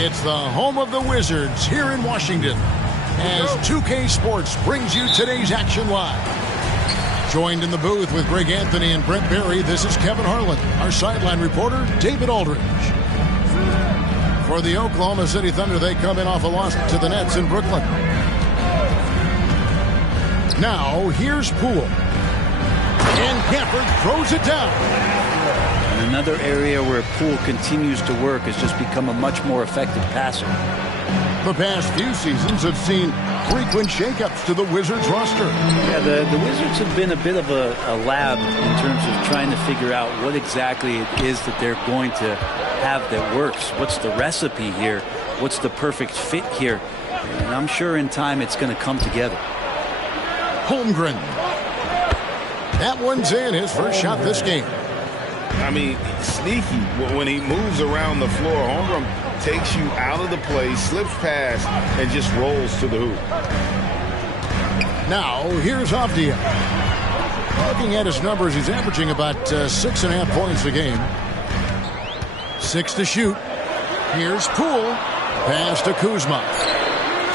It's the home of the Wizards here in Washington as 2K Sports brings you today's action live. Joined in the booth with Greg Anthony and Brent Barry, this is Kevin Harlan. Our sideline reporter, David Aldridge. For the Oklahoma City Thunder, they come in off a loss to the Nets in Brooklyn. Now, here's Poole. And Gafford throws it down. Another area where Poole continues to work has just become a much more effective passer. The past few seasons have seen frequent shakeups to the Wizards roster. Yeah, the Wizards have been a bit of a lab in terms of trying to figure out what exactly it is that they're going to have that works. What's the recipe here? What's the perfect fit here? And I'm sure in time it's going to come together. Holmgren. That one's in, his first shot this game. I mean, sneaky when he moves around the floor. Holmgren takes you out of the play, slips past, and just rolls to the hoop. Now, here's Avdia. Looking at his numbers, he's averaging about 6.5 points a game. 6 to shoot. Here's Poole. Pass to Kuzma.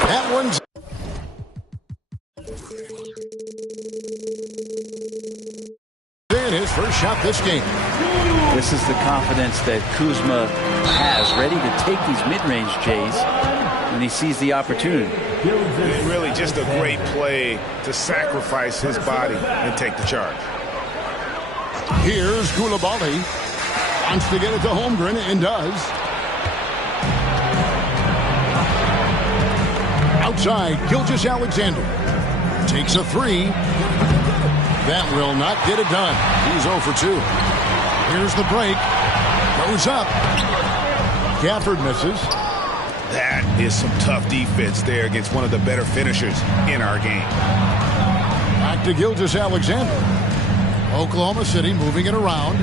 That one's in, his first shot this game. This is the confidence that Kuzma has, ready to take these mid-range Jays when he sees the opportunity. Really just a great play to sacrifice his body and take the charge. Here's Coulibaly. Wants to get it to Holmgren and does. Outside, Gilgeous-Alexander takes a three. That will not get it done. He's 0 for 2. Here's the break. Goes up. Gafford misses. That is some tough defense there against one of the better finishers in our game. Back to Gilgeous-Alexander. Oklahoma City moving it around.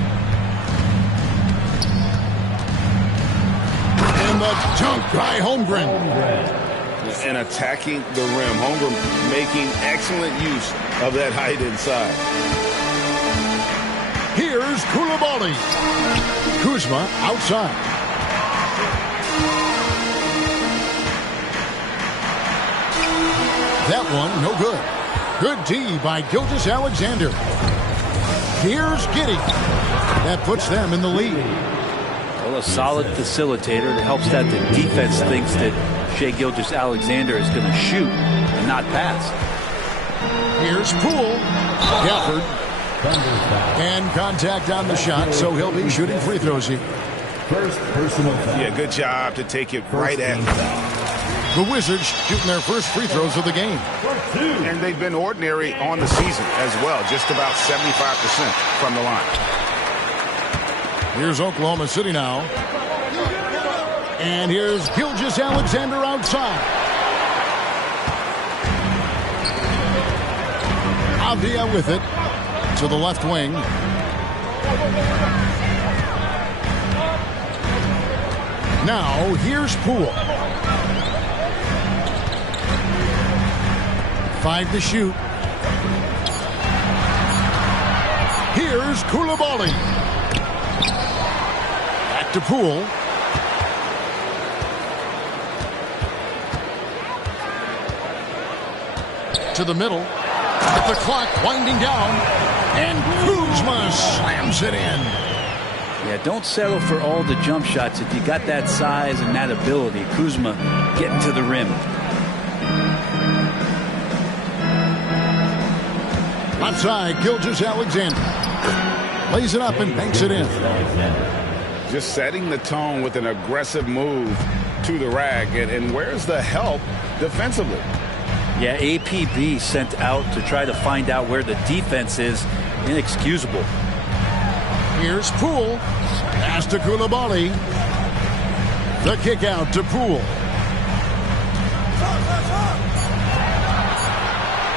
And the dunk by Holmgren. And attacking the rim. Holmgren making excellent use of that height inside. Here's Coulibaly. Kuzma outside. That one, no good. Good D by Gilgeous-Alexander. Here's Giddey. That puts them in the lead. Well, a solid facilitator. It helps that the defense thinks that Shai Gilgeous-Alexander is going to shoot and not pass. Here's Poole. Gafford. And contact on the shot, so he'll be shooting free throws here. First personal foul. Yeah, good job to take it right at him. The Wizards shooting their first free throws of the game. And they've been ordinary on the season as well, just about 75% from the line. Here's Oklahoma City now. And here's Gilgeous-Alexander outside. Avdia with it to the left wing. Now, here's Poole. 5 to shoot. Here's Koulibaly. Back to Poole. To the middle. With the clock winding down. And Kuzma slams it in. Yeah, don't settle for all the jump shots if you got that size and that ability. Kuzma getting to the rim. Left side, Gilgeous-Alexander. Lays it up and banks it in. Just setting the tone with an aggressive move to the rack. And where's the help defensively? Yeah, APB sent out to try to find out where the defense is. Inexcusable. Here's Poole. Pass to Koulibaly. The kick out to Poole.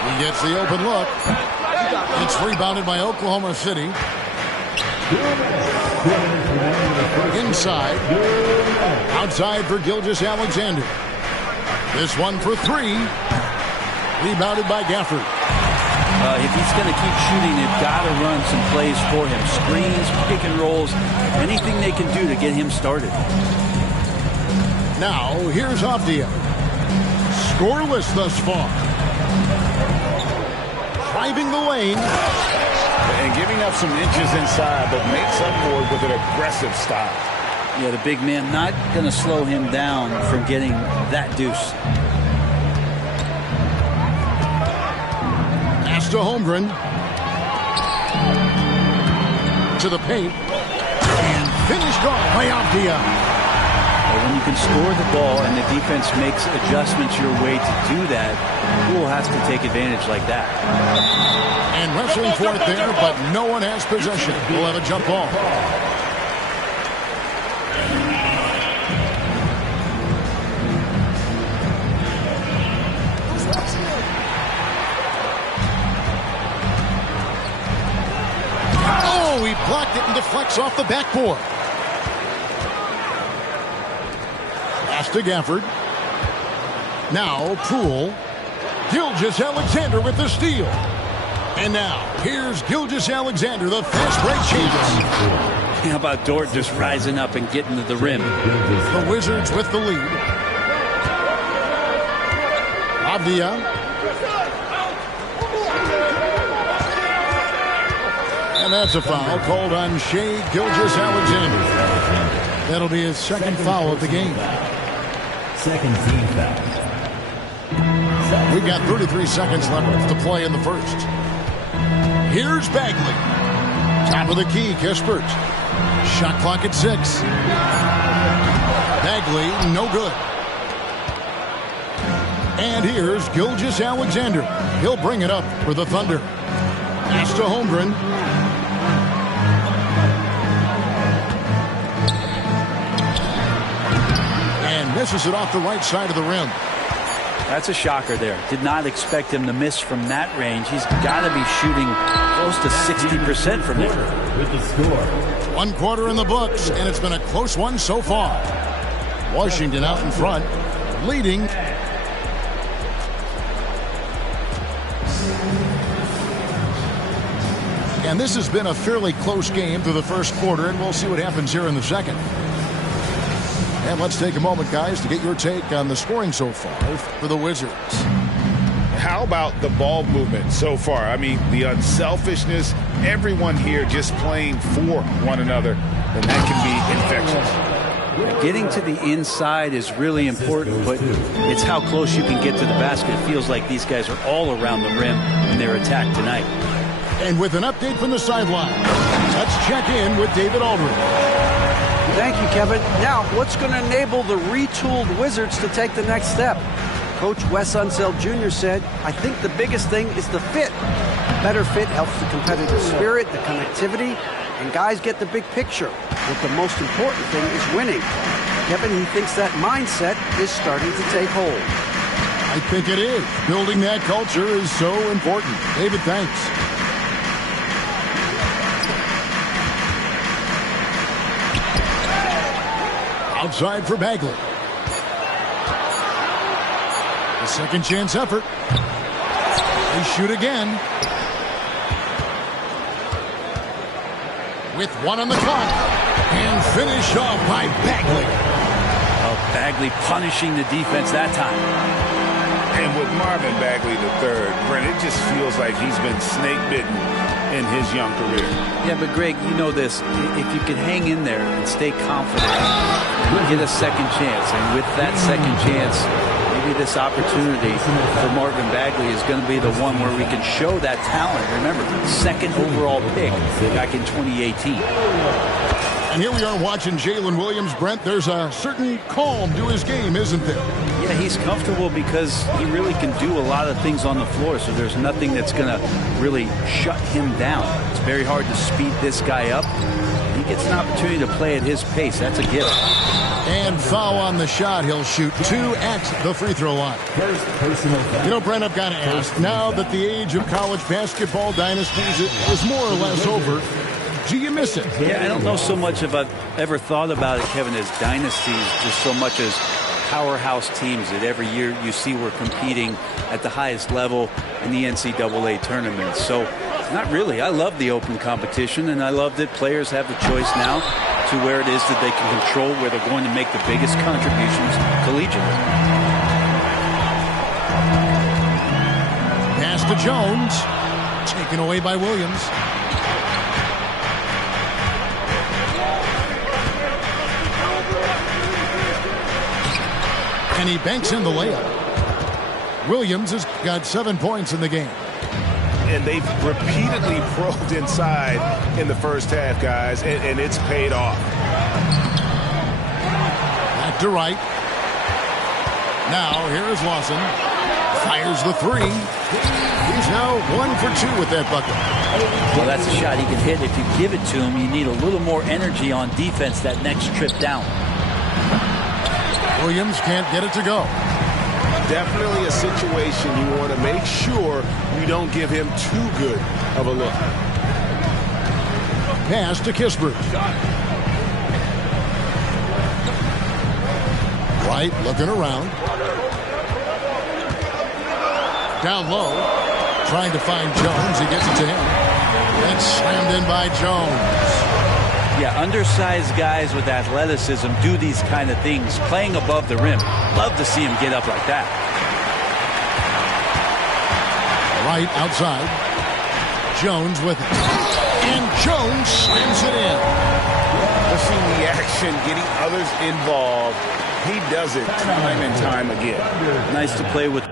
He gets the open look. It's rebounded by Oklahoma City. Inside. Outside for Gilgeous-Alexander. This one for 3. Rebounded by Gafford. If he's going to keep shooting, they've got to run some plays for him. Screens, pick and rolls, anything they can do to get him started. Now, here's Avdia. Scoreless thus far. Driving the lane. And giving up some inches inside, but makes up for it with an aggressive style. Yeah, the big man not going to slow him down from getting that deuce. Pass to Holmgren. To the paint. And finished off by Avdia. Well, when you can score the ball and the defense makes adjustments your way to do that, Poole has to take advantage like that. And wrestling for it there, but no one has possession. We'll have a jump ball. Oh, he blocked it and deflects off the backboard. Pass to Gafford. Now Poole. Gilgeous-Alexander with the steal. And now, here's Gilgeous-Alexander, the fast break champion. How about Dort just rising up and getting to the rim? The Wizards with the lead. Avdia. And that's a foul called on Shai Gilgeous-Alexander. That'll be his second foul of the game. Second team foul. We've got 33 seconds left to play in the first. Here's Bagley. Top of the key, Kispert. Shot clock at 6. Bagley, no good. And here's Gilgeous-Alexander. He'll bring it up for the Thunder. Pass to Holmgren. And misses it off the right side of the rim. That's a shocker there. Did not expect him to miss from that range. He's got to be shooting close to 60% from there. With the score. 1 quarter in the books, and it's been a close one so far. Washington out in front, leading. And this has been a fairly close game through the first quarter, and we'll see what happens here in the second. And let's take a moment, guys, to get your take on the scoring so far for the Wizards. How about the ball movement so far? I mean, the unselfishness, everyone here just playing for one another, and that can be infectious. Getting to the inside is really important, but it's how close you can get to the basket. It feels like these guys are all around the rim in their attack tonight. And with an update from the sideline, let's check in with David Aldridge. Thank you, Kevin. Now, what's going to enable the retooled Wizards to take the next step? Coach Wes Unseld Jr. said, I think the biggest thing is the fit. Better fit helps the competitive spirit, the connectivity, and guys get the big picture. But the most important thing is winning. Kevin, he thinks that mindset is starting to take hold. I think it is. Building that culture is so important. David, thanks. Outside for Bagley. A second chance effort. They shoot again. With one on the clock. And finished off by Bagley. Oh, Bagley punishing the defense that time. And with Marvin Bagley III, Brent, it just feels like he's been snake bitten in his young career. Yeah, but Greg, you know this. If you can hang in there and stay confident, you get a second chance. And with that second chance, maybe this opportunity for Marvin Bagley is going to be the one where we can show that talent. Remember, second overall pick back in 2018. And here we are watching Jalen Williams. Brent, there's a certain calm to his game, isn't there? Yeah, he's comfortable because he really can do a lot of things on the floor, so there's nothing that's going to really shut him down. It's very hard to speed this guy up. He gets an opportunity to play at his pace. That's a gift. And foul on the shot. He'll shoot 2 at the free throw line. You know, Brent, I've got to ask, now that the age of college basketball dynasties is more or less over, do you miss it? Yeah, I don't know so much if I've ever thought about it, Kevin, as dynasties, just so much as powerhouse teams that every year you see we're competing at the highest level in the NCAA tournament. So not really. I love the open competition, and I love that players have the choice now to where it is that they can control where they're going to make the biggest contributions collegiately. Pass to Jones. Taken away by Williams. And he banks in the layup. Williams has got 7 points in the game. And they've repeatedly probed inside in the first half, guys, and it's paid off. Back to Wright. Now, here is Lawson. Fires the 3. He's now 1 for 2 with that bucket. Well, that's a shot he can hit. If you give it to him, you need a little more energy on defense that next trip down. Williams can't get it to go. Definitely a situation you want to make sure you don't give him too good of a look. Pass to Kispert. Wright looking around. Down low. Trying to find Jones. He gets it to him. And slammed in by Jones. Yeah, undersized guys with athleticism do these kind of things, playing above the rim. Love to see him get up like that. Wright outside. Jones with it. And Jones slams it in. Pushing the action, getting others involved. He does it time and time again. Nice to play with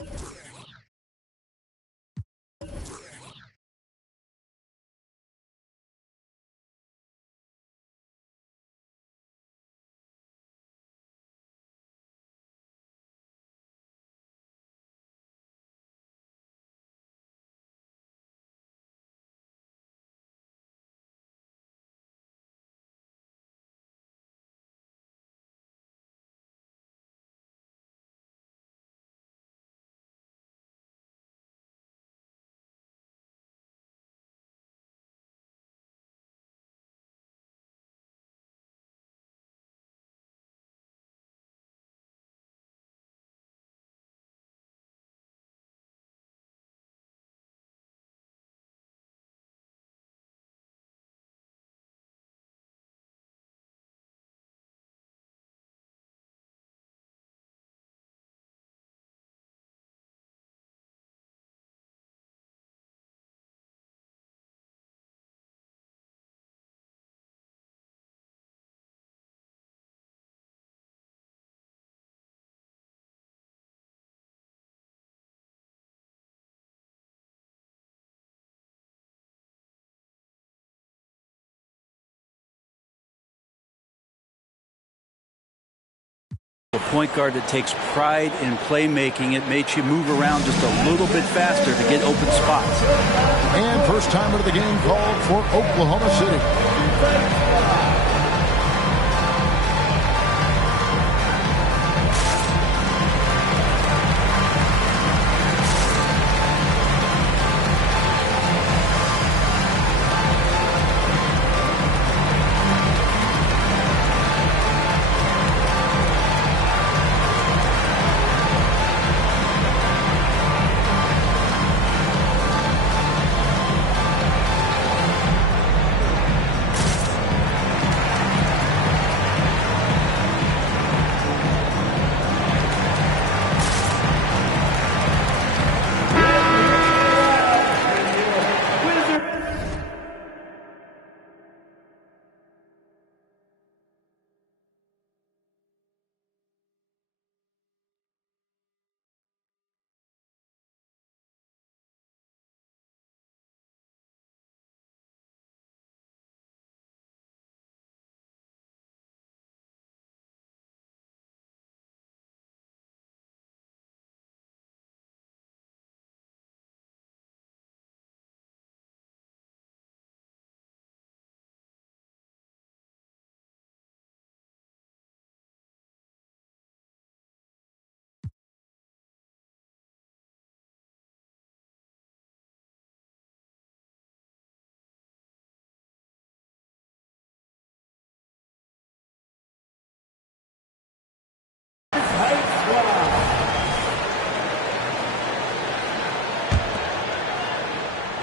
A point guard that takes pride in playmaking. It makes you move around just a little bit faster to get open spots. And first time of the game called for Oklahoma City.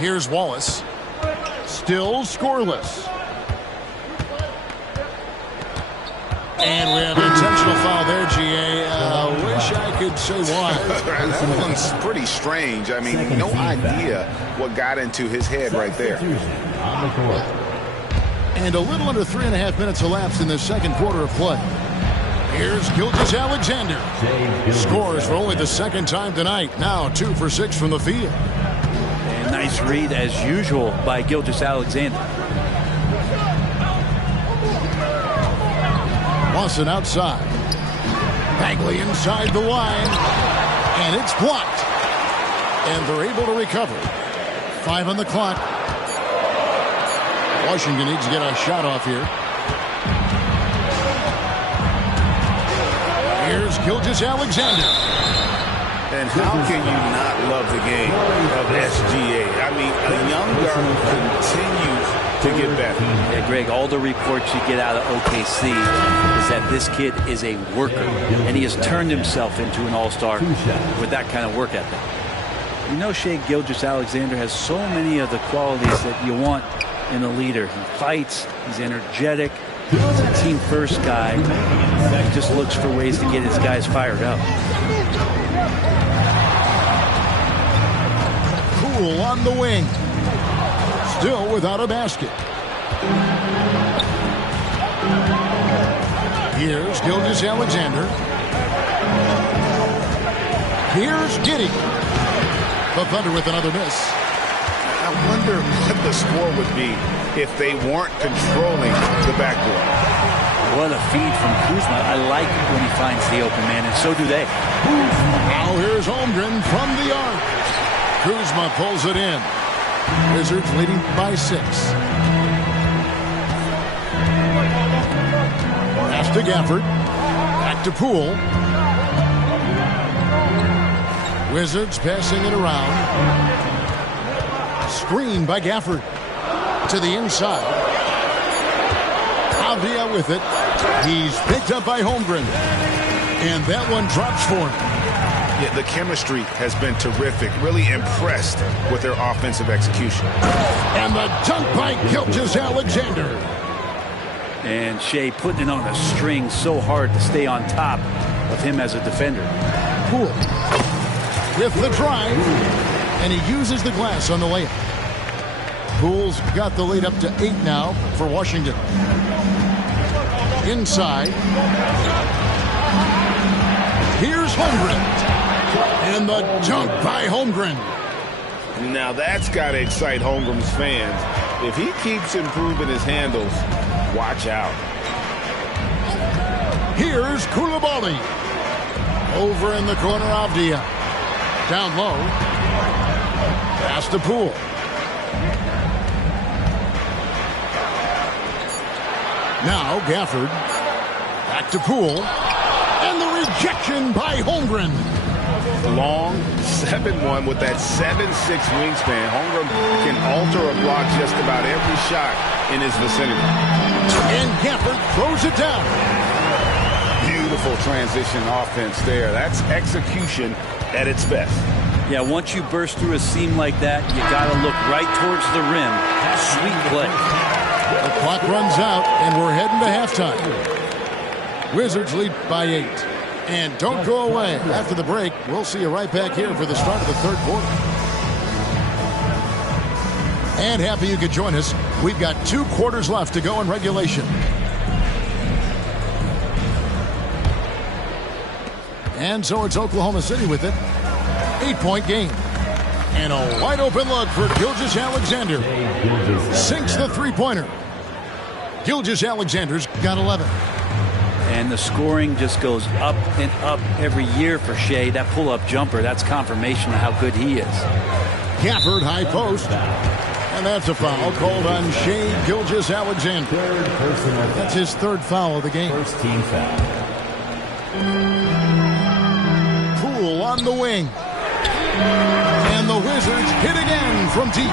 Here's Wallace. Still scoreless. And we have an intentional foul there, GA. Wish I could say why. That one's pretty strange. I mean, no idea what got into his head right there. And a little under 3.5 minutes elapsed in the second quarter of play. Here's Gilgeous-Alexander. Scores for only the second time tonight. Now 2 for 6 from the field. And nice read, as usual, by Gilgeous-Alexander. Lawson outside. Bagley inside the line. And it's blocked. And they're able to recover. 5 on the clock. Washington needs to get a shot off here. Here's Gilgeous-Alexander. And how can you not love the game of SGA? I mean, a young guard continues to get better. Yeah, Greg, all the reports you get out of OKC is that this kid is a worker, and he has turned himself into an all-star with that kind of work ethic. You know, Shai Gilgeous-Alexander has so many of the qualities that you want in a leader. He fights, he's energetic, he's a team-first guy. He just looks for ways to get his guys fired up. Cool on the wing. Still without a basket. Here's Gilgeous-Alexander. Here's Giddey. The Thunder with another miss. I wonder what the score would be if they weren't controlling the backboard. What a feed from Kuzma. I like when he finds the open man, and so do they. Now here's Holmgren from the arc. Kuzma pulls it in. Wizards leading by 6. Pass to Gafford. Back to Poole. Wizards passing it around. Screen by Gafford. To the inside. Avdia with it. He's picked up by Holmgren. And that one drops for him. Yeah, the chemistry has been terrific. Really impressed with their offensive execution. And the dunk by Gilgeous-Alexander. And Shea putting it on a string so hard to stay on top of him as a defender. Poole with the drive. And he uses the glass on the layup. Poole's got the lead up to 8 now for Washington. Inside. Here's Holmgren. And the dunk by Holmgren. Now that's got to excite Holmgren's fans. If he keeps improving his handles, watch out. Here's Coulibaly. Over in the corner, Avdia. Down low. Pass to Poole. Now Gafford. Back to Poole. And the rejection by Holmgren. Long 7'1" with that 7'6" wingspan. Holmgren can alter a block just about every shot in his vicinity. And Gafford throws it down. Beautiful transition offense there. That's execution at its best. Yeah, once you burst through a seam like that, you got to look right towards the rim. Sweet play. The clock runs out, and we're heading to halftime. Wizards lead by 8. And don't go away. After the break, we'll see you right back here for the start of the third quarter. And happy you could join us. We've got 2 quarters left to go in regulation. And so it's Oklahoma City with it. 8-point game. And a wide open look for Gilgeous-Alexander. Sinks the three-pointer. Gilgeous-Alexander's got 11. And the scoring just goes up and up every year for Shea. That pull-up jumper, that's confirmation of how good he is. Gafford, high post. And that's a foul called on Shea Gilgeous-Alexander. That's his 3rd foul of the game. First team foul. Poole on the wing. And the Wizards hit again from deep.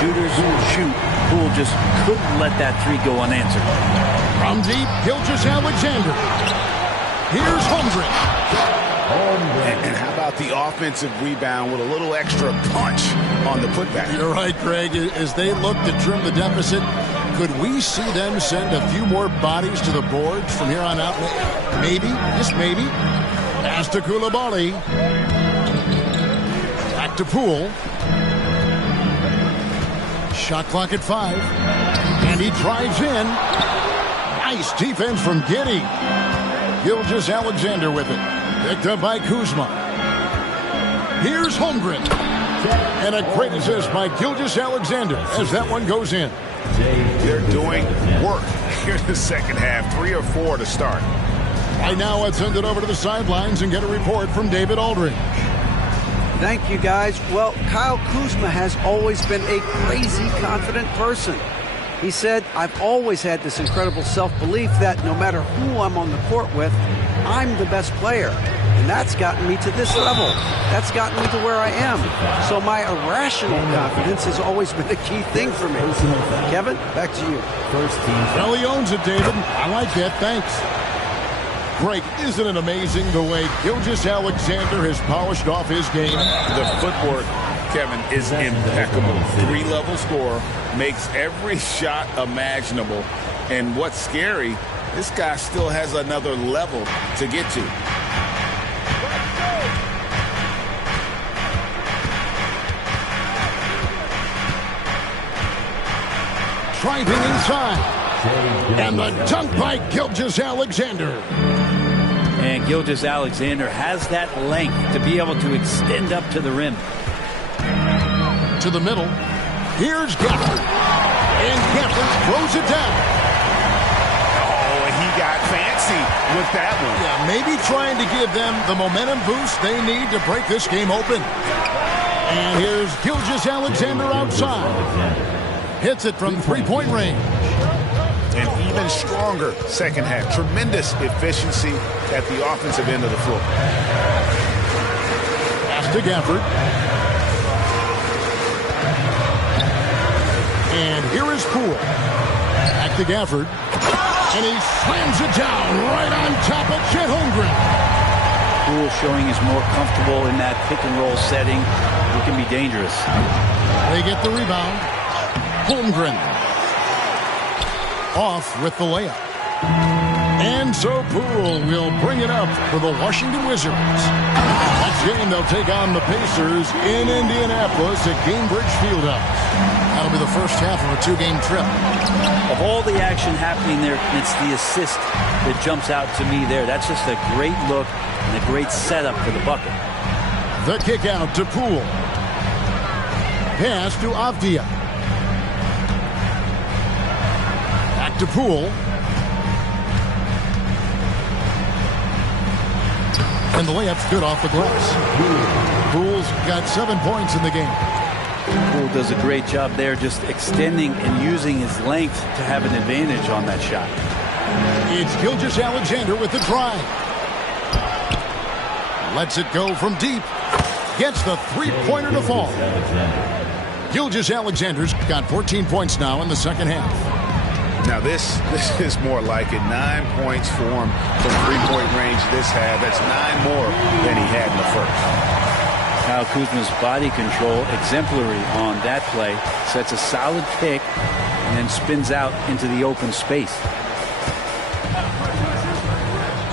Shooters shoot. Poole just couldn't let that 3 go unanswered. From deep, Gilgeous-Alexander. Here's Holmgren. And how about the offensive rebound with a little extra punch on the putback? You're right, Greg. As they look to trim the deficit, could we see them send a few more bodies to the boards from here on out? Maybe, just maybe. Pass to Coulibaly. Back to Poole. Shot clock at 5. And he drives in. Nice defense from Giddey. Gilgeous-Alexander with it. Picked up by Kuzma. Here's Holmgren. And a great assist by Gilgeous-Alexander as that one goes in. They're doing work here in the second half. 3 or 4 to start. Right now, let's send it over to the sidelines and get a report from David Aldridge. Thank you, guys. Well, Kyle Kuzma has always been a crazy confident person. He said, I've always had this incredible self-belief that no matter who I'm on the court with, I'm the best player. And that's gotten me to this level. That's gotten me to where I am. So my irrational confidence has always been a key thing for me. Kevin, back to you. First team foul. Well, he owns it, David. I like that. Thanks. Greg, isn't it amazing the way Gilgeous-Alexander has polished off his game? The footwork, Kevin, is impeccable. 3-level scorer, makes every shot imaginable. And what's scary, this guy still has another level to get to. Driving inside. And the dunk by Gilgeous-Alexander. And Gilgeous-Alexander has that length to be able to extend up to the rim. To the middle. Here's Gafford. And Gafford throws it down. Oh, and he got fancy with that one. Yeah, maybe trying to give them the momentum boost they need to break this game open. And here's Gilgeous-Alexander outside. Hits it from three-point range. And even stronger second half. Tremendous efficiency at the offensive end of the floor. Pass to Gafford. And here is Poole. Back to Gafford. And he slams it down right on top of Chet Holmgren. Poole showing he's more comfortable in that pick-and-roll setting. It can be dangerous. They get the rebound. Holmgren off with the layup. And so Poole will bring it up for the Washington Wizards. Next game, they'll take on the Pacers in Indianapolis at Gainbridge Fieldhouse. That'll be the first half of a two-game trip. Of all the action happening there, it's the assist that jumps out to me there. That's just a great look and a great setup for the bucket. The kick out to Poole. Pass to Avdia. Back to Poole. And the layup's good off the glass. Poole's got 7 points in the game. Poole does a great job there, just extending and using his length to have an advantage on that shot. It's Gilgeous-Alexander with the drive. Lets it go from deep. Gets the three-pointer to fall. Gilgeous-Alexander's got 14 points now in the second half. Now this is more like it. 9 points for him from three-point range this half. That's 9 more than he had in the first. Kyle Kuzma's body control exemplary on that play. Sets a solid pick and then spins out into the open space.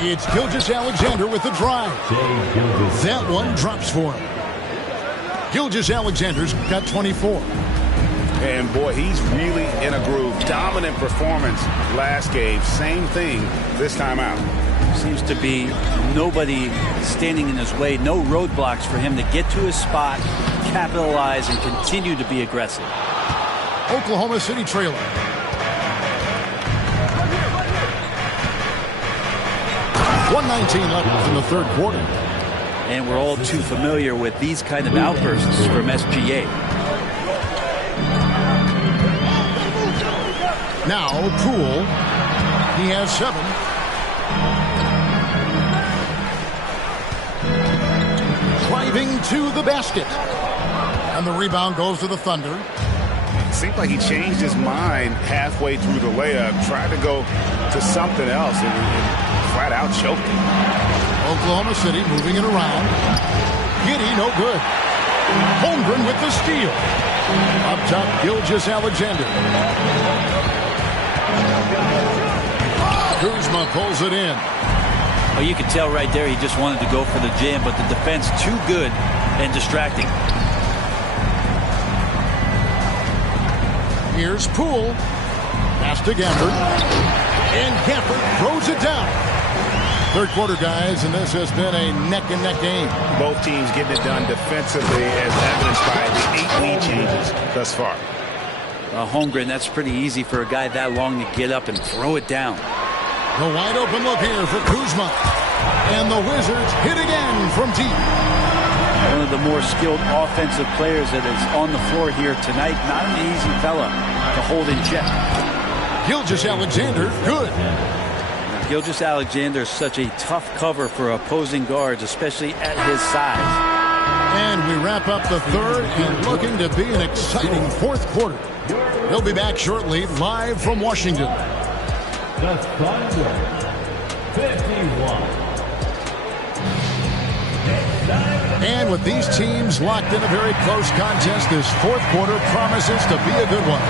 It's Gilgeous-Alexander with the drive. That one drops for him. Gilgeous-Alexander's got 24. And boy, he's really in a groove. Dominant performance last game. Same thing this time out. Seems to be nobody standing in his way. No roadblocks for him to get to his spot, capitalize, and continue to be aggressive. Oklahoma City trailer. .119 left in the third quarter. And we're all too familiar with these kind of outbursts from SGA. Now Poole. He has 7. Driving to the basket. And the rebound goes to the Thunder. It seemed like he changed his mind halfway through the layup, tried to go to something else, and flat out choked it. Oklahoma City moving it around. Giddey, no good. Holmgren with the steal. Up top, Gilgeous-Alexander. Kuzma pulls it in. Oh, you can tell right there he just wanted to go for the jam, but the defense too good and distracting. Here's Poole. Pass to Gafford. And Gafford throws it down. Third quarter, guys, and this has been a neck-and-neck game. Both teams getting it done defensively, as evidenced by the 8 lead changes thus far. Holmgren, that's pretty easy for a guy that long to get up and throw it down. The wide open look here for Kuzma. And the Wizards hit again from deep. One of the more skilled offensive players that is on the floor here tonight. Not an easy fella to hold in check. Gilgeous-Alexander, good. Gilgeous-Alexander is such a tough cover for opposing guards, especially at his size. And we wrap up the third and looking to be an exciting fourth quarter. He'll be back shortly, live from Washington. The Thunder, 51. And with these teams locked in a very close contest, this fourth quarter promises to be a good one.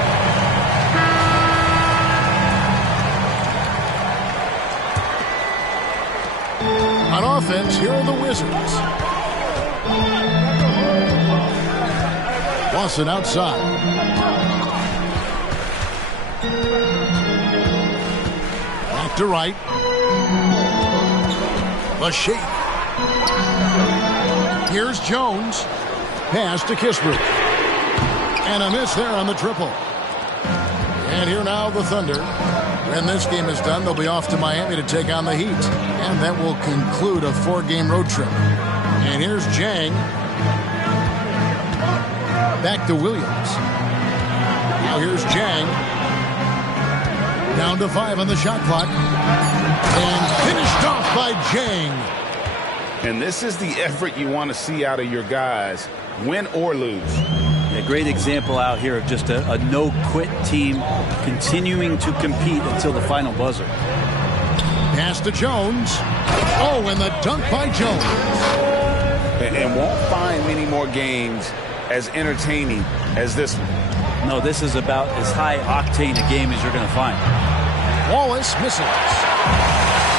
On offense, here are the Wizards. Lawson outside. Back to right. The shake. Here's Jones. Pass to Kispert. And a miss there on the triple. And here now the Thunder. When this game is done, they'll be off to Miami to take on the Heat. And that will conclude a 4-game road trip. And here's Jang. Back to Williams. Now here's Jang. Down to 5 on the shot clock. And finished off by Jang. And this is the effort you want to see out of your guys, win or lose. A great example out here of just a no-quit team continuing to compete until the final buzzer. Pass to Jones. Oh, and the dunk by Jones. And won't find many more games as entertaining as this one. No, this is about as high-octane a game as you're going to find. Wallace misses.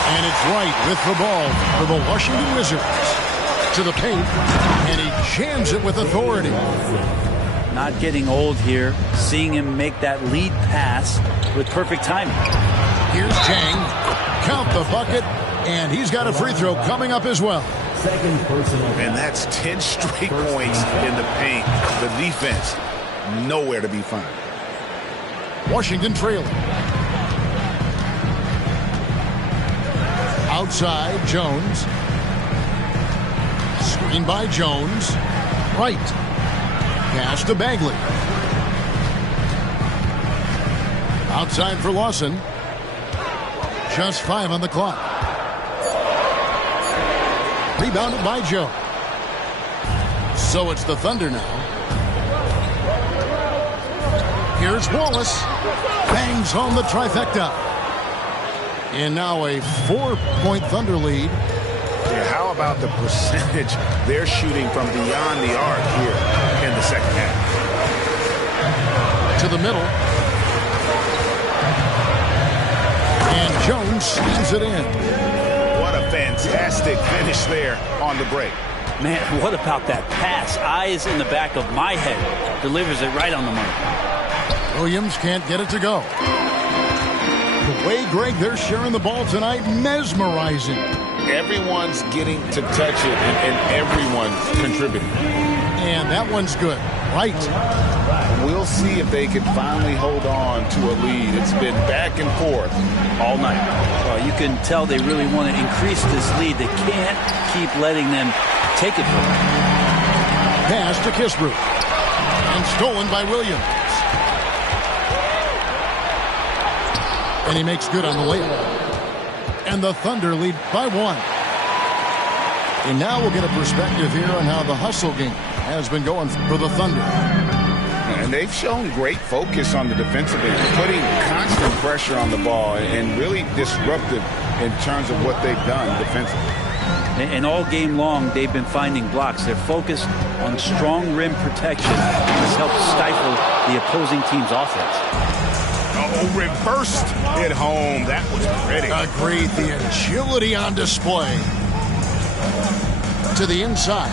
And it's right with the ball for the Washington Wizards. To the paint, and he jams it with authority. Not getting old here, seeing him make that lead pass with perfect timing. Here's Jang. Count the bucket, and he's got a free throw coming up as well. Second personal. And that's 10 straight points in the paint. The defense, nowhere to be found. Washington trailing. Outside, Jones. Screen by Jones. Right. Pass to Bagley. Outside for Lawson. Just 5 on the clock. Rebounded by Joe. So it's the Thunder now. Here's Wallace. Bangs home the trifecta. And now a 4-point Thunder lead. Yeah, how about the percentage they're shooting from beyond the arc here in the second half? To the middle. And Jones slams it in. What a fantastic finish there on the break. Man, what about that pass? Eyes in the back of my head. Delivers it right on the money. Williams can't get it to go. The way, Greg, they're sharing the ball tonight, mesmerizing. Everyone's getting to touch it, and everyone's contributing. And that one's good. Right. We'll see if they can finally hold on to a lead. It's been back and forth all night. Well, you can tell they really want to increase this lead. They can't keep letting them take it from them. Pass to Kispert. And stolen by Williams. And he makes good on the layup. And the Thunder lead by 1. And now we'll get a perspective here on how the hustle game has been going for the Thunder. And they've shown great focus on the defensive end, putting constant pressure on the ball and really disruptive in terms of what they've done defensively. And all game long, they've been finding blocks. They're focused on strong rim protection. This helps stifle the opposing team's offense. Oh, reversed it home. That was pretty. Agreed. The agility on display. To the inside.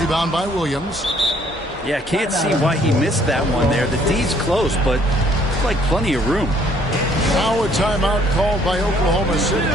Rebound by Williams. Yeah, can't see why he missed that one there. The D's close, but it's like plenty of room. Now a timeout called by Oklahoma City.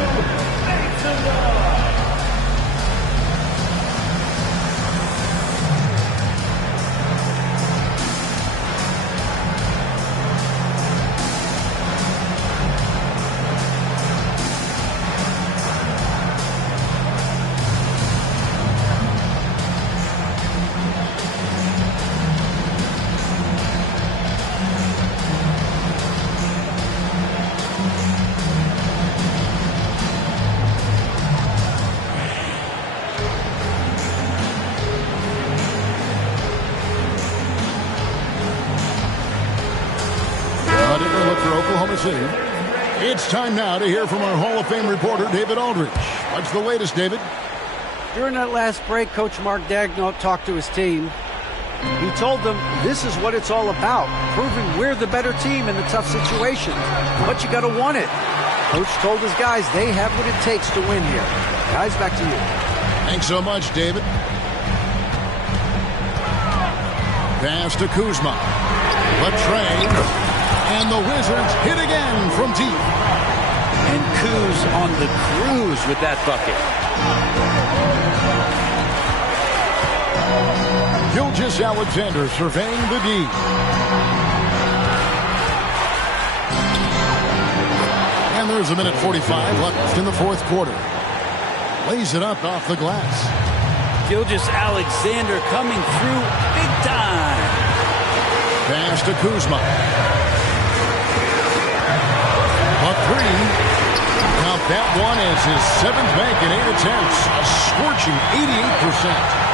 It's time now to hear from our Hall of Fame reporter, David Aldridge. What's the latest, David? During that last break, Coach Mark Daigneault talked to his team. He told them this is what it's all about, proving we're the better team in the tough situations. But you got to want it. Coach told his guys they have what it takes to win here. Guys, back to you. Thanks so much, David. Pass to Kuzma. The trade. And the Wizards hit again from deep. And Kuz on the cruise with that bucket. Gilgeous-Alexander surveying the D. And there's a minute 45 left in the fourth quarter. Lays it up off the glass. Gilgeous-Alexander coming through big time. Pass to Kuzma. A three. Count that one as his seventh bank in 8 attempts. A scorching 88%.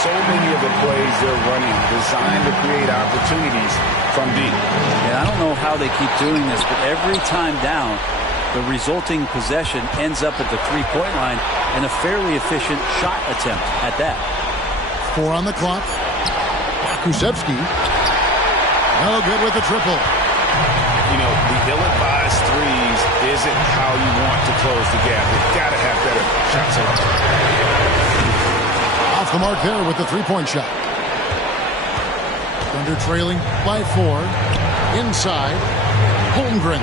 So many of the plays they're running designed to create opportunities from deep. And I don't know how they keep doing this, but every time down, the resulting possession ends up at the three-point line and a fairly efficient shot attempt at that. 4 on the clock. Kusevsky. No good with the triple. You know, the ill-advised threes isn't how you want to close the gap. You've got to have better shot selection. Off the mark there with the three-point shot. Thunder trailing by 4. Inside. Holmgren.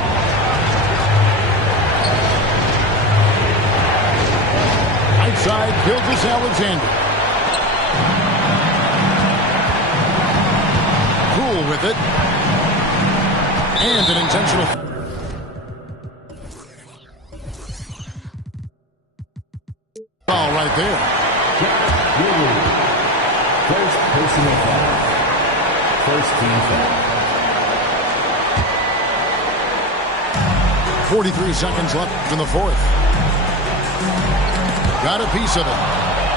Outside, Gilgeous-Alexander. Cool with it. And an intentional. Foul right there. First personal foul. First team foul. 43 seconds left in the fourth. Got a piece of it.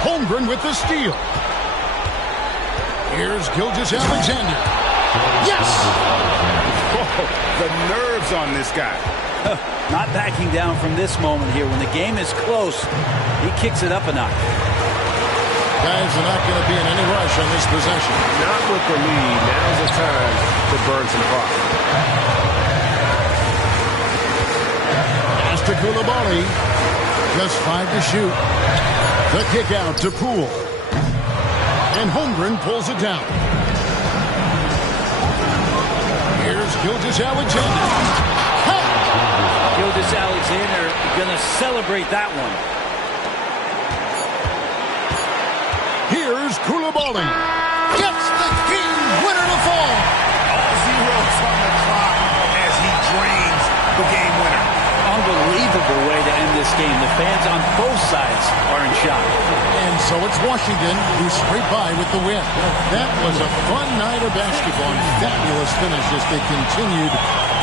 Holmgren with the steal. Here's Gilgeous-Alexander. Yes! Oh, the nerves on this guy. Not backing down from this moment here. When the game is close, he kicks it up a notch. Guys are not going to be in any rush on this possession. Not with the lead. Now's the time to burn some clock. Pass to Coulibaly. Just 5 to shoot. The kick out to Poole. And Holmgren pulls it down. Here's Gilgeous-Alexander. Gilgeous-Alexander going to celebrate that one. Here's Coulibaly. Gets the game winner to fall. All zeros on the clock as he drains the game winner. Unbelievable way to end this game. The fans on both sides are in shock. And so it's Washington who scraped by with the win. That was a fun night of basketball and fabulous finish as they continued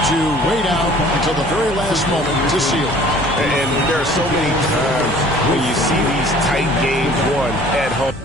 to wait out until the very last moment to seal it. And there are so many times when you see these tight games won at home.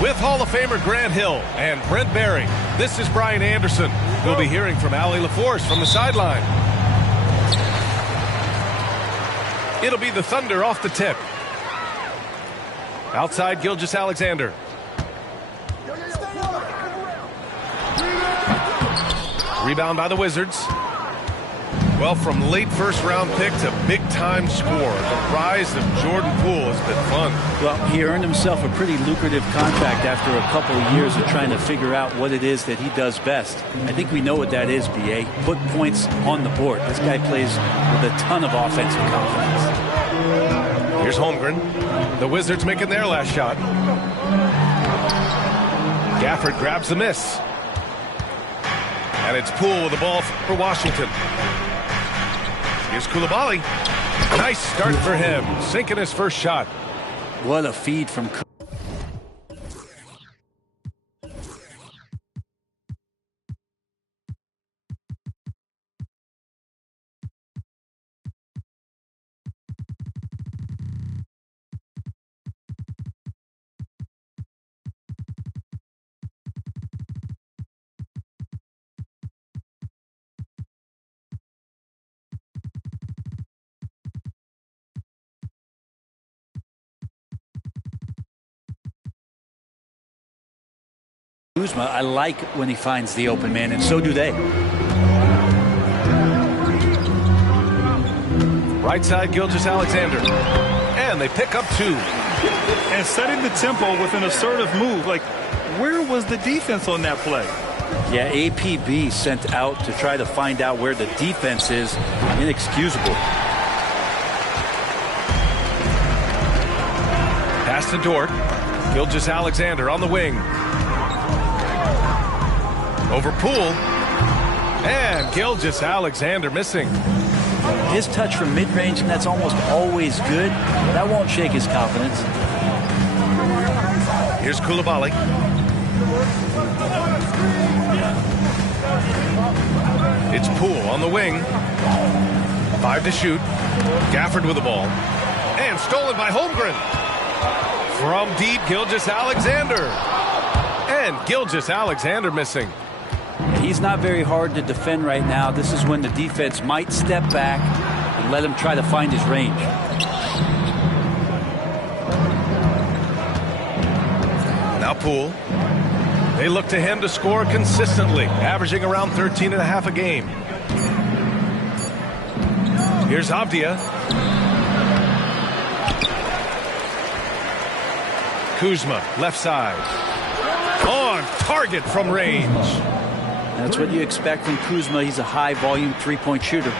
With Hall of Famer Grant Hill and Brent Barry, this is Brian Anderson. We'll be hearing from Allie LaForce from the sideline. It'll be the Thunder off the tip. Outside, Gilgeous-Alexander. Rebound by the Wizards. Well, from late first-round pick to big-time scorer, the rise of Jordan Poole has been fun. Well, he earned himself a pretty lucrative contract after a couple of years of trying to figure out what it is that he does best. I think we know what that is, B.A. Put points on the board. This guy plays with a ton of offensive confidence. Here's Holmgren. The Wizards making their last shot. Gafford grabs the miss. And it's Poole with the ball for Washington. Here's Coulibaly. Nice start for him, sinking his first shot. What a feed from Kuzma. I like when he finds the open man, and so do they. Right side, Gilgeous-Alexander. And they pick up 2. And setting the tempo with an assertive move. Like, where was the defense on that play? Yeah, APB sent out to try to find out where the defense is. Inexcusable. Pass to Dort. Gilgeous-Alexander on the wing. Over Poole. And Gilgeous-Alexander missing. His touch from mid-range, and that's almost always good. That won't shake his confidence. Here's Coulibaly. It's Poole on the wing. 5 to shoot. Gafford with the ball. And stolen by Holmgren. From deep, Gilgeous-Alexander. And Gilgeous-Alexander missing. He's not very hard to defend right now. This is when the defense might step back and let him try to find his range. Now Poole. They look to him to score consistently, averaging around 13.5 a game. Here's Avdia. Kuzma, left side. On target from range. That's what you expect from Kuzma. He's a high-volume three-point shooter.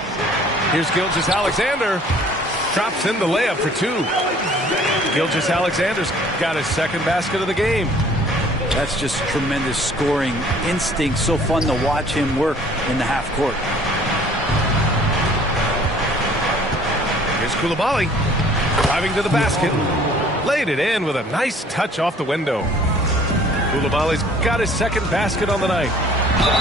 Here's Gilgeous-Alexander. Drops in the layup for 2. Gilgeous-Alexander's got his second basket of the game. That's just tremendous scoring instinct. So fun to watch him work in the half court. Here's Coulibaly. Driving to the basket. Laid it in with a nice touch off the window. Coulibaly's got his second basket on the night.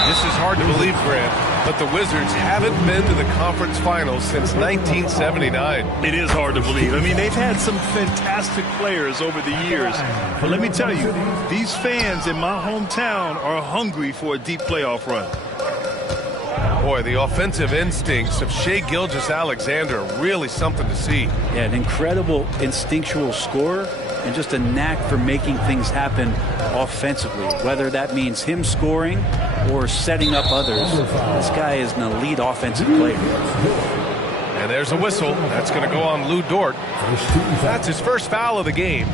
This is hard to believe, Grant, but the Wizards haven't been to the conference finals since 1979. It is hard to believe. I mean, they've had some fantastic players over the years. But let me tell you, these fans in my hometown are hungry for a deep playoff run. Boy, the offensive instincts of Shai Gilgeous-Alexander are really something to see. Yeah, an incredible instinctual scorer and just a knack for making things happen offensively, whether that means him scoring or setting up others. This guy is an elite offensive player. And there's a whistle. That's going to go on Lou Dort. That's his first foul of the game.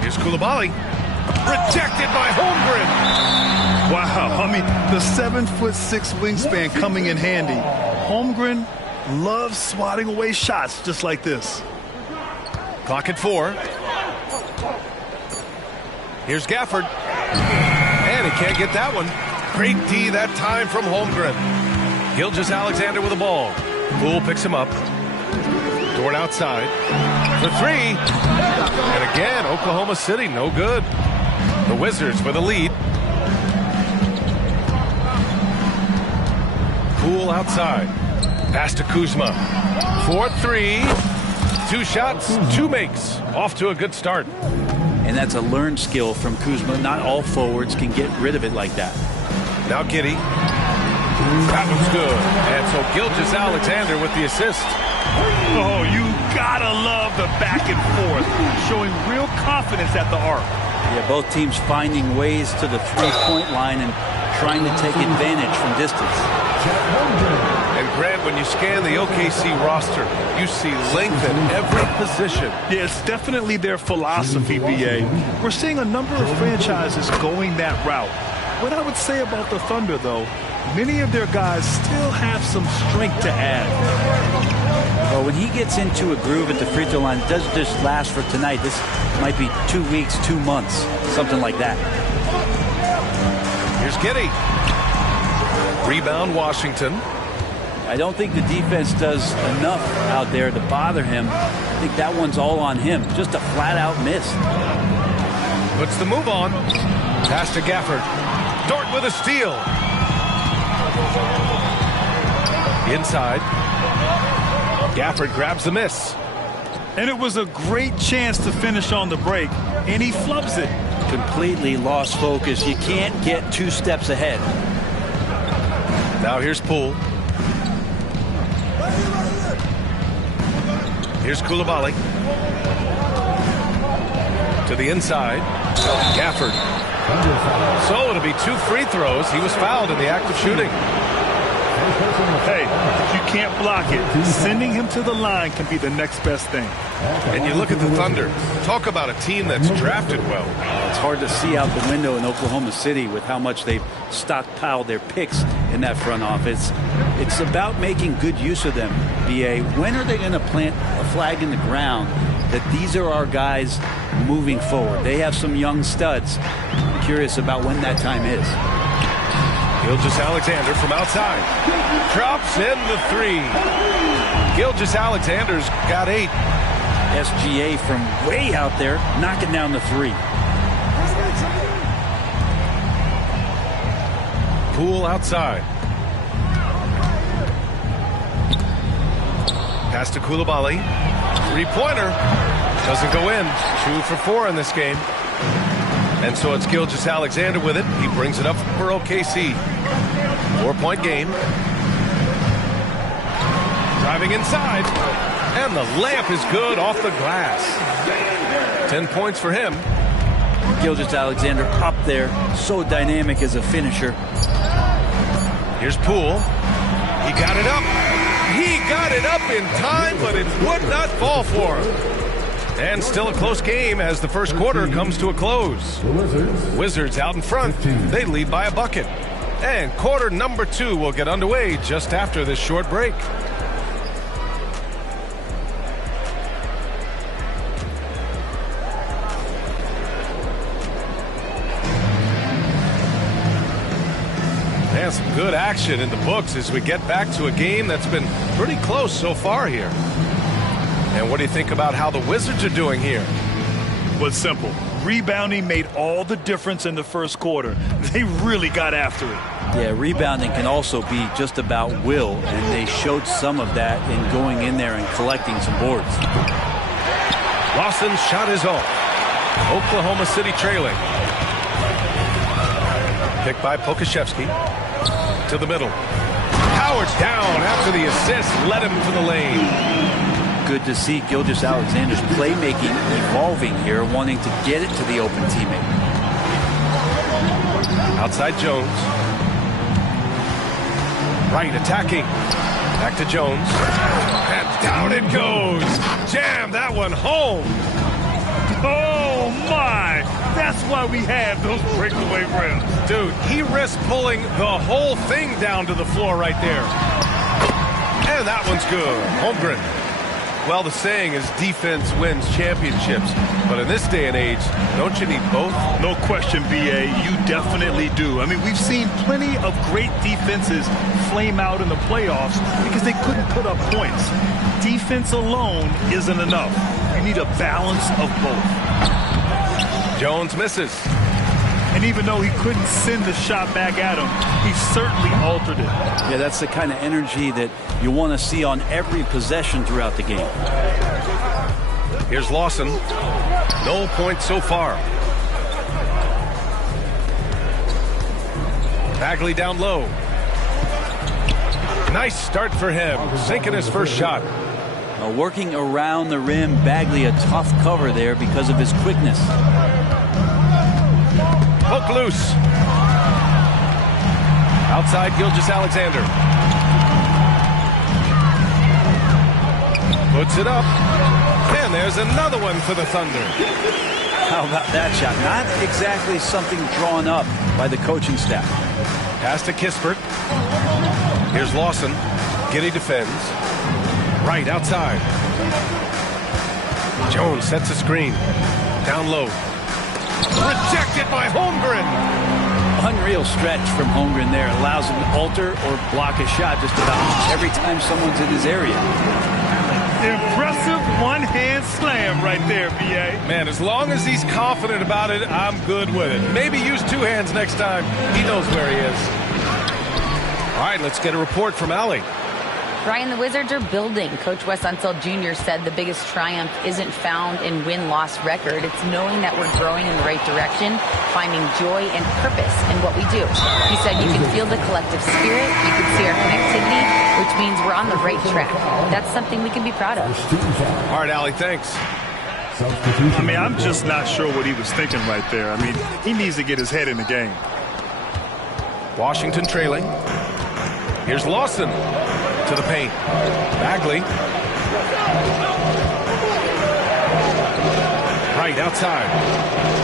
Here's Coulibaly. Rejected by Holmgren. Wow, I mean, the 7'6" wingspan coming in handy. Holmgren loves swatting away shots just like this. Clock at 4. Here's Gafford. And he can't get that one. Great D that time from Holmgren. Gilgeous-Alexander with the ball. Poole picks him up. Dort outside. For 3. And again, Oklahoma City, no good. The Wizards with a lead. Poole outside. Pass to Kuzma. 4-3. 2 shots, 2 makes. Off to a good start. And that's a learned skill from Kuzma. Not all forwards can get rid of it like that. Now Giddey. That one's good. And so Gilgeous-Alexander with the assist. Oh, you gotta love the back and forth, showing real confidence at the arc. Yeah, both teams finding ways to the three-point line and trying to take advantage from distance. And Grant, when you scan the OKC roster, you see length in every position. Yeah, it's definitely their philosophy, BA. We're seeing a number of franchises going that route. What I would say about the Thunder, though, many of their guys still have some strength to add. Well, when he gets into a groove at the free throw line, it doesn't just last for tonight. This might be 2 weeks, 2 months, something like that. Here's Giddey. Rebound, Washington. I don't think the defense does enough out there to bother him. I think that one's all on him. Just a flat-out miss. Puts the move on. Pass to Gafford. Dort with a steal. Inside. Gafford grabs the miss. And it was a great chance to finish on the break, and he flubs it. Completely lost focus. You can't get 2 steps ahead. Now here's Poole. Here's Coulibaly. To the inside. Gafford. So it'll be 2 free throws. He was fouled in the act of shooting. Hey, if you can't block it, sending him to the line can be the next best thing. And you look at the Thunder. Talk about a team that's drafted well. It's hard to see out the window in Oklahoma City with how much they've stockpiled their picks in that front office. It's about making good use of them, BA. When are they going to plant a flag in the ground that these are our guys moving forward? They have some young studs. I'm curious about when that time is. Gilgeous-Alexander from outside. Drops in the 3. Gilgeous-Alexander's got 8. SGA from way out there, knocking down the 3. Poole outside. Pass to Coulibaly. 3-pointer. Doesn't go in. 2 for 4 in this game. And so it's Gilgeous-Alexander with it. He brings it up for OKC. 4-point game. Driving inside. And the layup is good off the glass. 10 points for him. Gilgeous-Alexander up there. So dynamic as a finisher. Here's Poole. He got it up. He got it up in time, but it would not fall for him. And still a close game as the first quarter comes to a close. Wizards out in front. They lead by a bucket. And quarter number 2 will get underway just after this short break. And some good action in the books as we get back to a game that's been pretty close so far here. And what do you think about how the Wizards are doing here? Well, it's simple. Rebounding made all the difference in the first quarter. They really got after it. Yeah, rebounding can also be just about will, and they showed some of that in going in there and collecting some boards. Lawson's shot is off. Oklahoma City trailing. Picked by Pokusevski. To the middle. Howard's down after the assist. Led him to the lane. Good to see Gilgeous-Alexander's playmaking evolving here, wanting to get it to the open teammate. Outside Jones. Right, attacking. Back to Jones. And down it goes. Jam that one home. Oh, my. That's why we have those breakaway rims. Dude, he risked pulling the whole thing down to the floor right there. And that one's good. Holmgren. Well, the saying is defense wins championships. But in this day and age, don't you need both? No question, BA. You definitely do. I mean, we've seen plenty of great defenses flame out in the playoffs because they couldn't put up points. Defense alone isn't enough. You need a balance of both. Jones misses. And even though he couldn't send the shot back at him, he certainly altered it. Yeah, that's the kind of energy that you want to see on every possession throughout the game. Here's Lawson. No points so far. Bagley down low. Nice start for him, sinking his first shot. Working around the rim, Bagley a tough cover there because of his quickness. Hook loose. Outside Gilgeous-Alexander. Puts it up. And there's another one for the Thunder. How about that shot? Not exactly something drawn up by the coaching staff. Pass to Kispert. Here's Lawson. Giddey defends. Right outside. Jones sets a screen. Down low. Rejected by Holmgren. Unreal stretch from Holmgren there. Allows him to alter or block a shot just about every time someone's in his area. Impressive one-hand slam right there, B.A. Man, as long as he's confident about it, I'm good with it. Maybe use two hands next time. He knows where he is. All right, let's get a report from Allie. Ryan, the Wizards are building. Coach Wes Unseld Jr. said the biggest triumph isn't found in win-loss record. It's knowing that we're growing in the right direction, finding joy and purpose in what we do. He said you can feel the collective spirit, you can see our connectivity, which means we're on the right track. That's something we can be proud of. All right, Allie, thanks. I mean, I'm just not sure what he was thinking right there. I mean, he needs to get his head in the game. Washington trailing. Here's Lawson to the paint. Bagley. Right outside.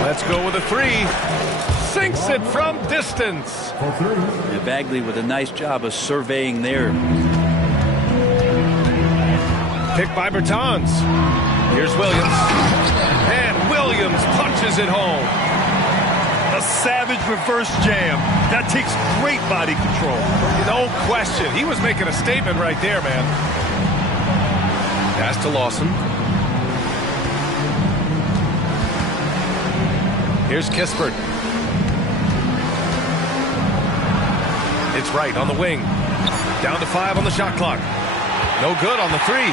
Let's go with a three. Sinks it from distance. Yeah, Bagley with a nice job of surveying there. Picked by Bertans. Here's Williams. And Williams punches it home. A savage reverse jam. That takes great body control. No question. He was making a statement right there, man. Pass to Lawson. Here's Kispert. It's right on the wing. Down to 5 on the shot clock. No good on the three.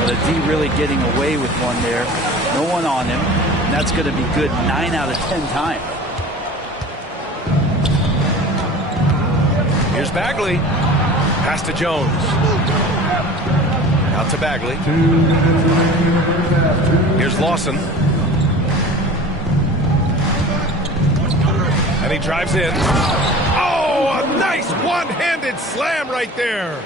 Well, the D really getting away with one there. No one on him. And that's going to be good 9 out of 10 times. Here's Bagley. Pass to Jones. Out to Bagley. Here's Lawson. And he drives in. Oh, a nice one-handed slam right there.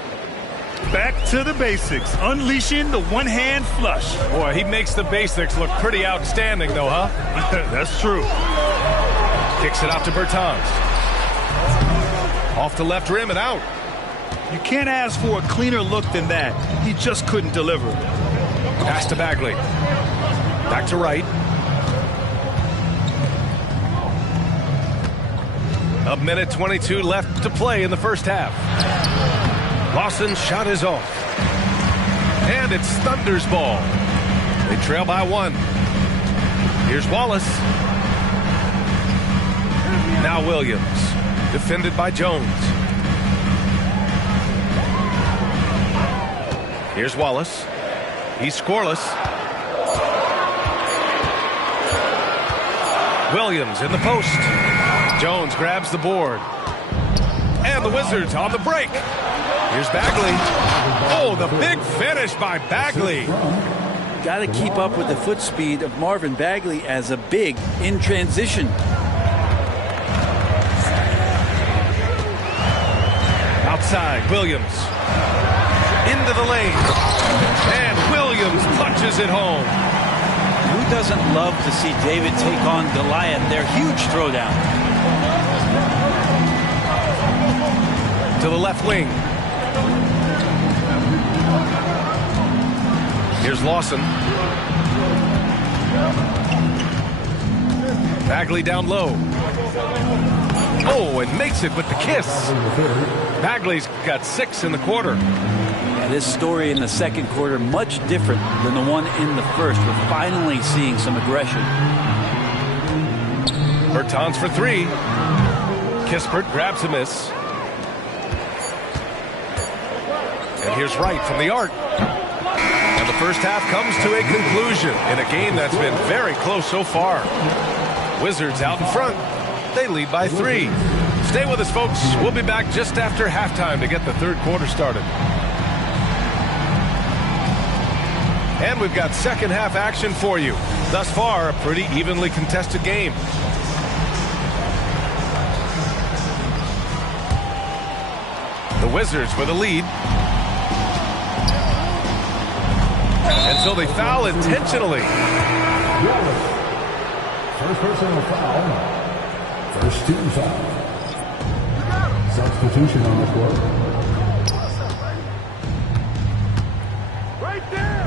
Back to the basics. Unleashing the one-hand flush. Boy, he makes the basics look pretty outstanding, though, huh? That's true. Kicks it out to Bertans. Off the left rim and out. You can't ask for a cleaner look than that. He just couldn't deliver. Pass to Bagley. Back to right. A minute 22 left to play in the first half. Lawson's shot is off. And it's Thunder's ball. They trail by 1. Here's Wallace. Now Williams. Defended by Jones. Here's Wallace. He's scoreless. Williams in the post. Jones grabs the board. And the Wizards on the break. Here's Bagley. Oh, the big finish by Bagley. Got to keep up with the foot speed of Marvin Bagley as a big in transition. Outside, Williams. Into the lane. And Williams punches it home. Who doesn't love to see David take on Goliath? Their huge throwdown. To the left wing. Here's Lawson. Bagley down low. Oh, and makes it with the kiss. Bagley's got 6 in the quarter. Yeah, this story in the second quarter much different than the one in the first. We're finally seeing some aggression. Bertans for three. Kispert grabs a miss. And here's Wright from the arc. And the first half comes to a conclusion in a game that's been very close so far. Wizards out in front. They lead by 3. Stay with us, folks. We'll be back just after halftime to get the third quarter started. And we've got second half action for you. Thus far, a pretty evenly contested game. The Wizards with a lead. And so they foul intentionally. First personal foul. First team foul. Substitution on the court.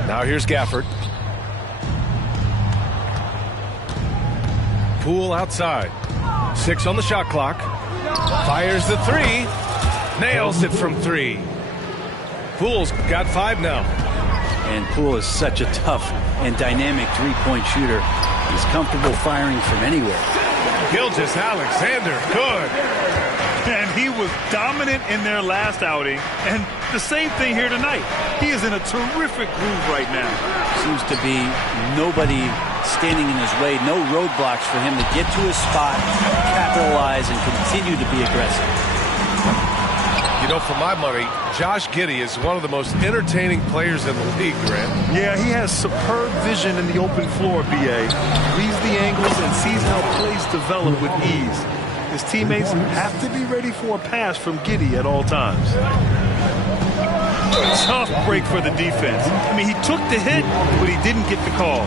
Now here's Gafford. Poole outside. 6 on the shot clock. Fires the 3. Nails it from 3. Poole's got 5 now. And Poole is such a tough and dynamic three-point shooter. He's comfortable firing from anywhere. Gilgeous-Alexander, good. And he was dominant in their last outing. And the same thing here tonight. He is in a terrific groove right now. Seems to be nobody standing in his way. No roadblocks for him to get to his spot, capitalize, and continue to be aggressive. You know, for my money, Josh Giddey is one of the most entertaining players in the league, Grant. Yeah, he has superb vision in the open floor, B.A. Reads the angles and sees how plays develop with ease. His teammates have to be ready for a pass from Giddey at all times. Tough break for the defense. I mean, he took the hit, but he didn't get the call.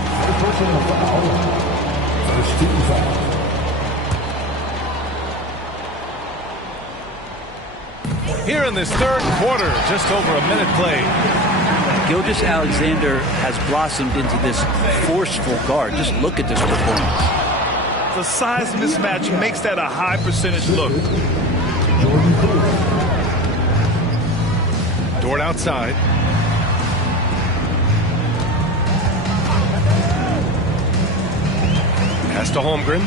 First team foul. Here in this third quarter, just over a minute played. Gilgeous-Alexander has blossomed into this forceful guard. Just look at this performance. The size mismatch makes that a high percentage look. Dort outside. Pass to Holmgren.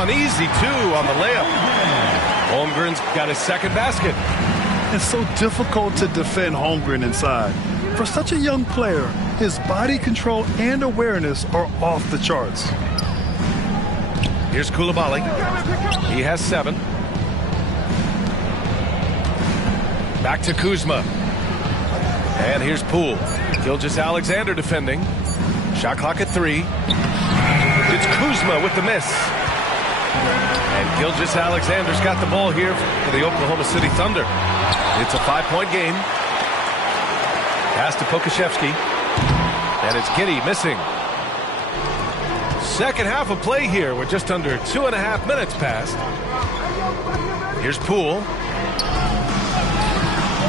An easy 2 on the layup. Holmgren's got his second basket. It's so difficult to defend Holmgren inside. For such a young player, his body control and awareness are off the charts. Here's Coulibaly. He has 7. Back to Kuzma. And here's Poole. Gilgeous-Alexander defending. Shot clock at 3. It's Kuzma with the miss. And Gilgeous-Alexander's got the ball here for the Oklahoma City Thunder. It's a 5-point game. Pass to Pokusevski. And it's Giddey missing. Second half of play here with just under 2.5 minutes passed. Here's Poole.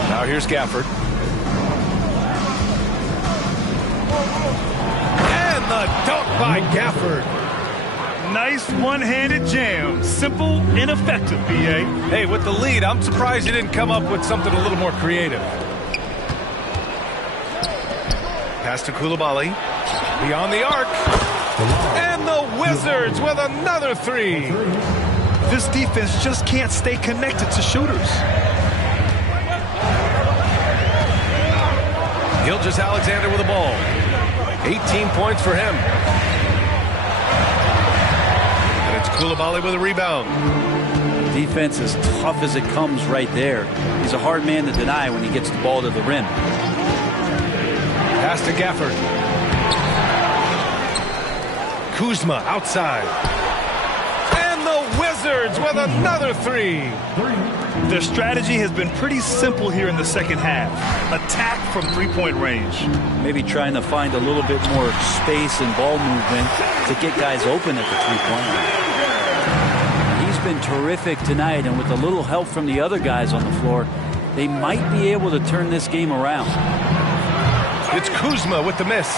Now here's Gafford. And the dunk by Gafford. Nice one-handed jam. Simple and effective, B.A. Hey, with the lead, I'm surprised he didn't come up with something a little more creative. Pass to Coulibaly. Beyond the arc. And the Wizards with another 3. This defense just can't stay connected to shooters. Gilgeous-Alexander with the ball. 18 points for him. And it's Coulibaly with a rebound. Defense as tough as it comes right there. He's a hard man to deny when he gets the ball to the rim. Pass to Gafford. Kuzma outside. And the Wizards with another 3. Their strategy has been pretty simple here in the second half. Attack from three-point range. Maybe trying to find a little bit more space and ball movement to get guys open at the three-point line. He's been terrific tonight, and with a little help from the other guys on the floor, they might be able to turn this game around. It's Kuzma with the miss.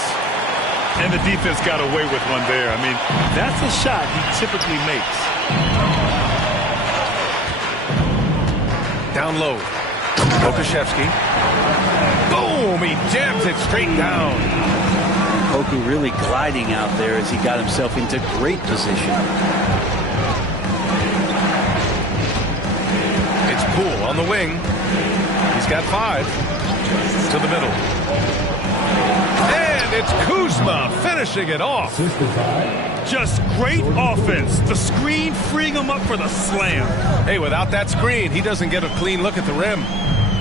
And the defense got away with one there. I mean, that's a shot he typically makes. Down low. Pokusevski. Boom! He jams it straight down. Poku really gliding out there as he got himself into great position. It's Poole on the wing. He's got 5 to the middle. And it's Kuzma finishing it off. Just great offense. The screen freeing him up for the slam. Hey, without that screen, he doesn't get a clean look at the rim.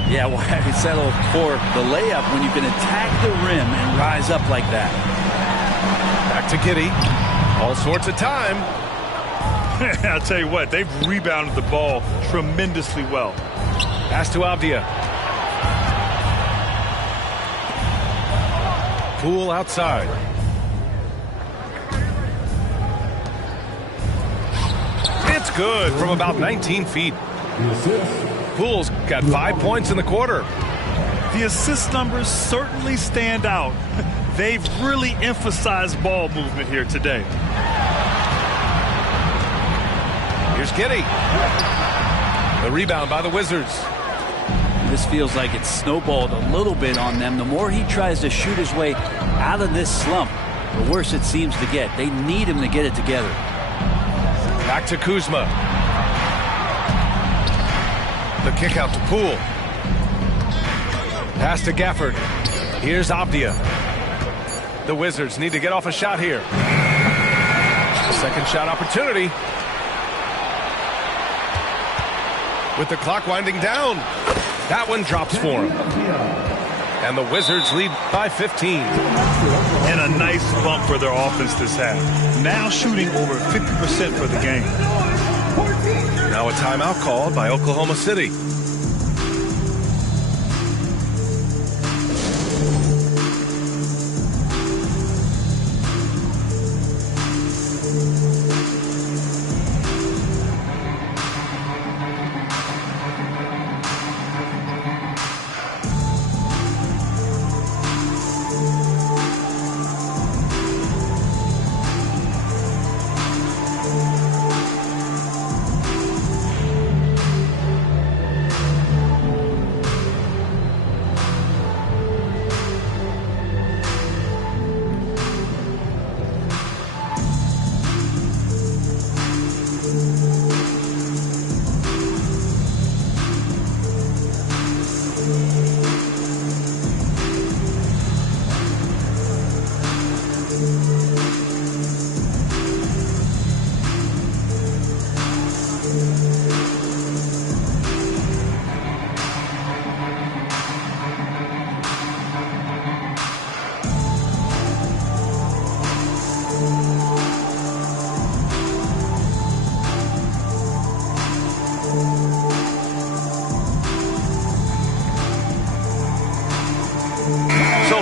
Yeah, why settle for the layup when you can attack the rim and rise up like that? Back to Giddey. All sorts of time. I'll tell you what, they've rebounded the ball tremendously well. Pass to Avdia. Poole outside. It's good from about 19 feet. Poole's got 5 points in the quarter. The assist numbers certainly stand out. They've really emphasized ball movement here today. Here's Giddey. The rebound by the Wizards. This feels like it's snowballed a little bit on them. The more he tries to shoot his way out of this slump, the worse it seems to get. They need him to get it together. Back to Kuzma. The kick out to Poole. Pass to Gafford. Here's Avdia. The Wizards need to get off a shot here. Second shot opportunity. With the clock winding down. That one drops for him. And the Wizards lead by 15. And a nice bump for their offense this half. Now shooting over 50% for the game. Now a timeout called by Oklahoma City.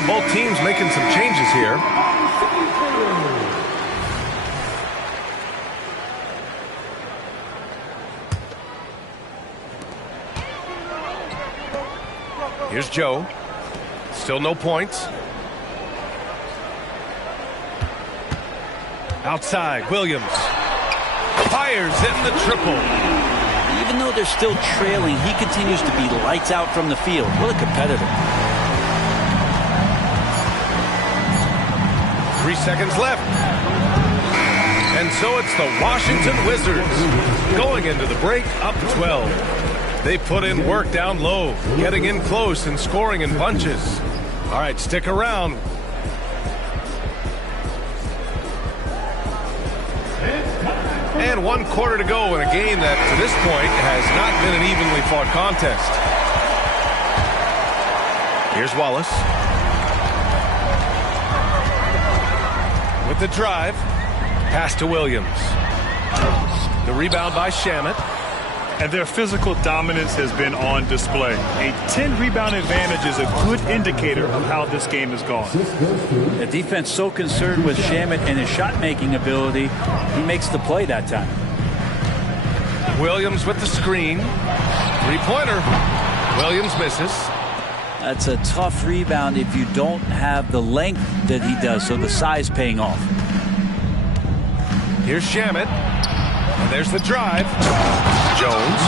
Both teams making some changes here. Here's Joe. Still no points. Outside, Williams. Fires in the triple. Even though they're still trailing, he continues to be lights out from the field. What a competitor. 3 seconds left. And so it's the Washington Wizards going into the break up 12. They put in work down low, getting in close and scoring in bunches. All right, stick around. And 1 quarter to go in a game that to this point has not been an evenly fought contest. Here's Wallace. With the drive, pass to Williams. The rebound by Shamet. And their physical dominance has been on display. A 10-rebound advantage is a good indicator of how this game has gone. The defense so concerned with Shamet and his shot-making ability, he makes the play that time. Williams with the screen. Three-pointer. Williams misses. That's a tough rebound if you don't have the length that he does, so the size paying off. Here's Shamet. And there's the drive. Jones.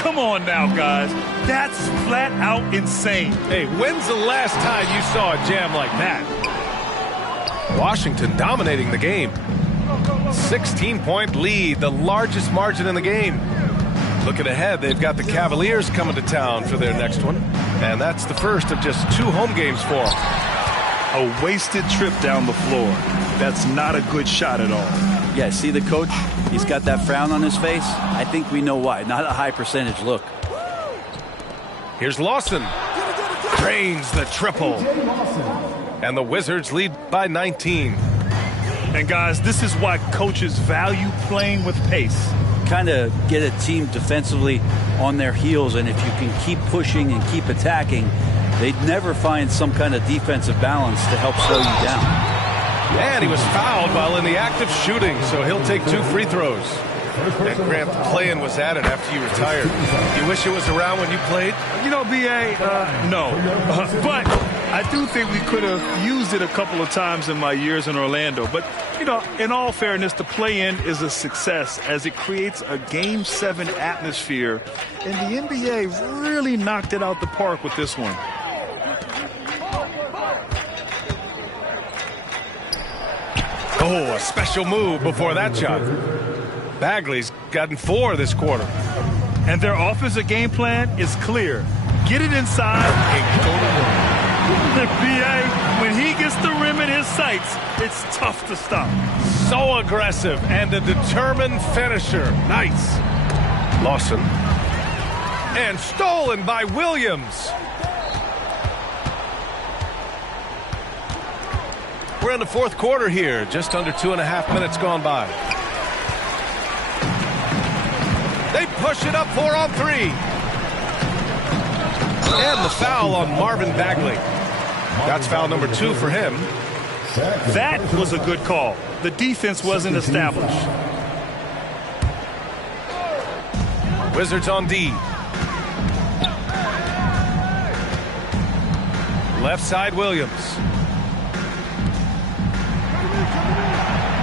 Come on now, guys. That's flat out insane. Hey, when's the last time you saw a jam like that? Washington dominating the game. 16-point lead, the largest margin in the game. Looking ahead, they've got the Cavaliers coming to town for their next one. And that's the first of just 2 home games for them. A wasted trip down the floor. That's not a good shot at all. Yeah, see the coach? He's got that frown on his face. I think we know why. Not a high percentage look. Here's Lawson. Drains the triple. And the Wizards lead by 19. And guys, this is why coaches value playing with pace. Kind of get a team defensively on their heels, and if you can keep pushing and keep attacking, they'd never find some kind of defensive balance to help slow you down. And he was fouled while in the act of shooting, so he'll take 2 free throws. And Grant, the play-in was added after you retired. You wish it was around when you played? You know, B.A., no. But I do think we could have used it a couple of times in my years in Orlando. But, you know, in all fairness, the play-in is a success as it creates a Game 7 atmosphere. And the NBA really knocked it out the park with this one. Oh, a special move before that shot. Bagley's gotten 4 this quarter. And their offensive game plan is clear. Get it inside and go to work. The BA, when he gets the rim in his sights, it's tough to stop. So aggressive and a determined finisher. Nice. Lawson. And stolen by Williams. We're in the 4th quarter here. Just under 2.5 minutes gone by. They push it up 4 on 3. And the foul on Marvin Bagley. That's foul number 2 for him. That was a good call. The defense wasn't established. Wizards on D. Left side, Williams.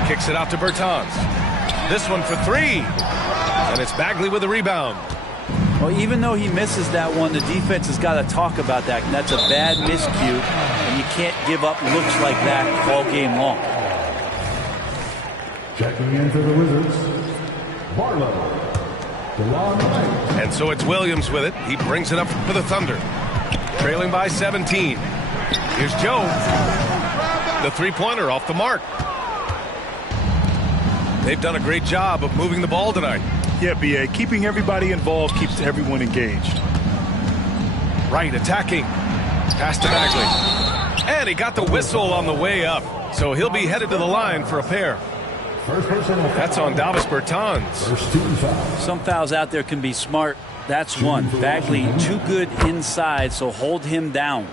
Kicks it out to Bertans. This one for 3. And it's Bagley with the rebound. Well, even though he misses that one, the defense has got to talk about that. That's a bad miscue, and you can't give up looks like that all game long. Checking in for the Wizards, Barlow. And so it's Williams with it. He brings it up for the Thunder. Trailing by 17. Here's Joe. The 3-pointer off the mark. They've done a great job of moving the ball tonight. Yeah, B.A., keeping everybody involved keeps everyone engaged. Right, attacking. Pass to Bagley. And he got the whistle on the way up. So he'll be headed to the line for a pair. That's on Davis Bertans. Some fouls out there can be smart. That's one. Bagley too good inside, so hold him down.